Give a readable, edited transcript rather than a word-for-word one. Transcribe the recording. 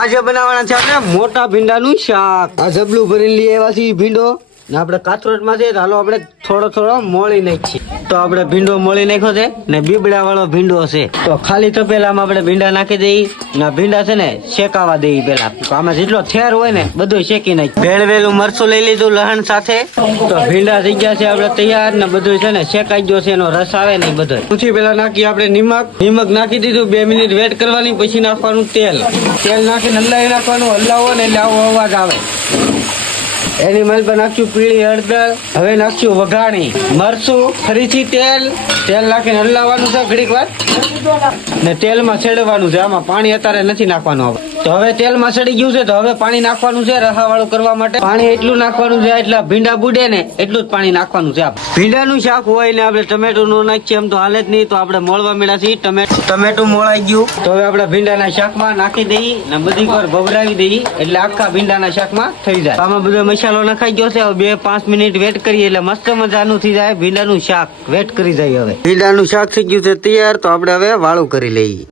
આજે બનાવવાના છે આપણે મોટા ભીંડાનું શાક. આ જબલું ભરીને લઈ આવ્યા છીએ ભીંડો ને આપણે કાથરોટમાં છે. હાલો આપણે થોડો મોળી નાખીએ. તો આપણે ભીંડો મોળી નાખ્યો છે ને બીબડા વાળો ભીંડો છે. તો ખાલી તપેલામાં આપણે ભીંડા નાખી દઈએ ને ભીંડા છે ને શેકાવા દઈએ પેલા. તો આમાં જેટલો થેર હોય ને બધું શેકી નાખી. ભેળવેલું મરચું લઈ લીધું લહણ સાથે. તો ભીંડા થઈ ગયા છે આપણે તૈયાર ને બધું છે ને શેકાઈ ગયો છે. એનો રસ આવે ને બધો. પછી પેલા નાખીએ આપણે નિમક નાખી દીધું. 2 મિનિટ વેટ કરવાની. પછી નાખવાનું તેલ નાખીને હલાવી નાખવાનું. હલાવો ને એટલે આવો અવાજ આવે. એની મલ પર નાખ્યું પીળી હળદર. હવે નાખ્યું વઘાણી મરચું. ફરીથી તેલ નાખીને હલાવવાનું છે ઘડીક વાર ને તેલમાં છેડવાનું છે. આમાં પાણી અત્યારે નથી નાખવાનું. તો હવે તેલમાં સડી ગયું છે. તો હવે પાણી નાખવાનું છે રસાવાળું કરવા માટે. પાણી એટલું નાખવાનું છે એટલા ભીંડા બુડે ને એટલું જ પાણી નાખવાનું છે. ભીંડાનું શાક હોય ને આપણે ટમેટું નું નાખીએ એમ તો હાલે જ નહીં. તો આપણે મોળવા મળ્યા છીએ. ટમેટું મોળાઈ ગયું. તો હવે આપણે ભીંડાના શાકમાં નાખી દઈએ ને બધી વાર ભભરાવી દઈએ એટલે આખા ભીંડાના શાકમાં થઈ જાય. આમાં બધો મસાલો નખાઈ ગયો છે. હવે 2-5 મિનિટ વેટ કરીએ એટલે મસ્ત મજાનું થઈ જાય ભીંડાનું શાક. વેટ કરી જાય. હવે ભીંડાનું શાક થઈ ગયું છે તૈયાર. તો આપણે હવે વાળું કરી લઈએ.